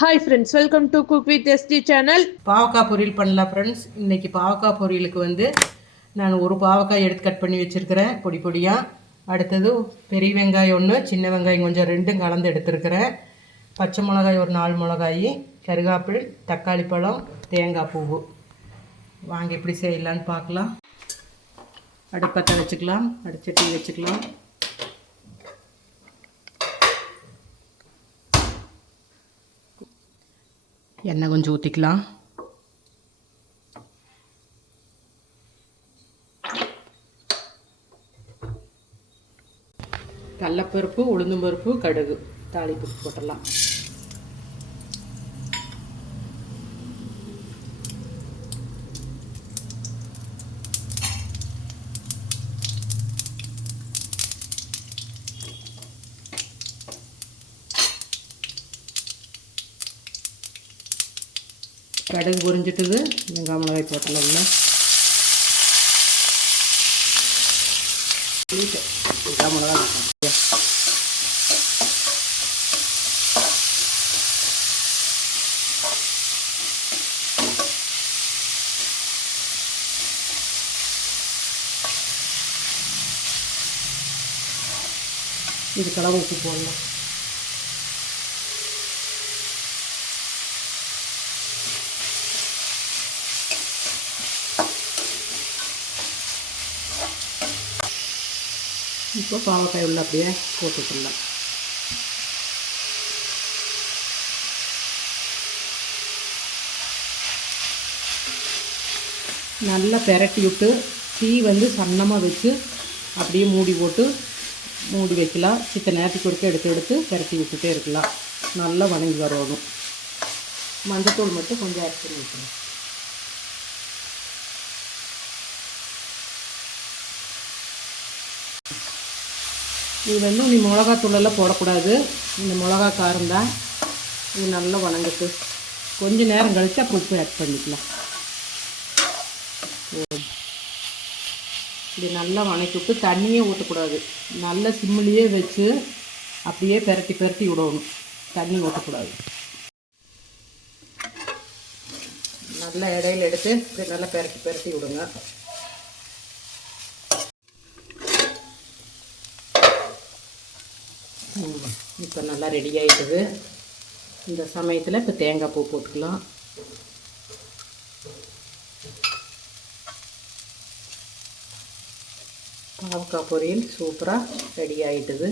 Hi friends, welcome to cook with S D channel. பாவக்காய் பொரியல் பண்ணலாம் ஃப்ரெண்ட்ஸ். இன்றைக்கி பாவக்காய் பொரியலுக்கு நான் ஒரு பாவக்காய் எடுத்து கட் பண்ணி வச்சுருக்கிறேன் பொடி பொடியாக. அடுத்தது பெரிய வெங்காயம் ஒன்று, சின்ன வெங்காயம் கொஞ்சம், ரெண்டும் கலந்து எடுத்துருக்கிறேன். பச்சை மிளகாய் ஒரு 4 மிளகாய், கருகாப்பில், தக்காளி பழம், தேங்காய் பூவு. வாங்க எப்படி செய்யலான்னு பார்க்கலாம். அடுப்பத்தை வச்சுக்கலாம், அடிச்சட்டி வச்சுக்கலாம். எண்ணெய் கொஞ்சம் ஊற்றிக்கலாம். கடலைப்பருப்பு, உளுந்தம்பருப்பு, கடுகு தாளிப்பு போட்டுடலாம். கடுகு பொரிஞ்சிட்டுது, வெங்காய மிளகாய் போட்டலாம்ல. வெங்காய மிளகாய் இதுக்கெல்லாம் உப்பு போடலாம். இப்போ பாவக்காய் உள்ள அப்படியே போட்டுக்கலாம். நல்லா பெரட்டி விட்டு தீ சன்னமாக வச்சு அப்படியே மூடி போட்டு மூடி வைக்கலாம். சித்த நேரத்துக்கு ஒருக்க எடுத்து பெரட்டி விட்டுட்டே இருக்கலாம். நல்லா வணங்கி வரணும். மஞ்சத்தூள் மட்டும் கொஞ்சம் ஆட் பண்ணி வைக்கணும். இது நீ மிளகாத்தூளெல்லாம் போடக்கூடாது. இந்த மிளகா காரம் தான். இது நல்லா வணங்கிட்டு கொஞ்சம் நேரம் கழித்து அப்புறம் உப்பு ஆட் பண்ணிக்கலாம். இது நல்லா வணக்கி விட்டு தண்ணியே ஊற்றக்கூடாது. நல்ல சிம்மிலேயே வச்சு அப்படியே பெரட்டி விடணும். தண்ணி ஊற்றக்கூடாது. நல்லா இடையில எடுத்து இப்படி நல்லா பெரட்டி விடுங்க. இப்போ நல்லா ரெடி ஆகிடுது. இந்த சமயத்தில் இப்போ தேங்காய் பூ போட்டுக்கலாம். பாவக்காய் பொரியல் சூப்பராக ரெடி ஆகிட்டுது.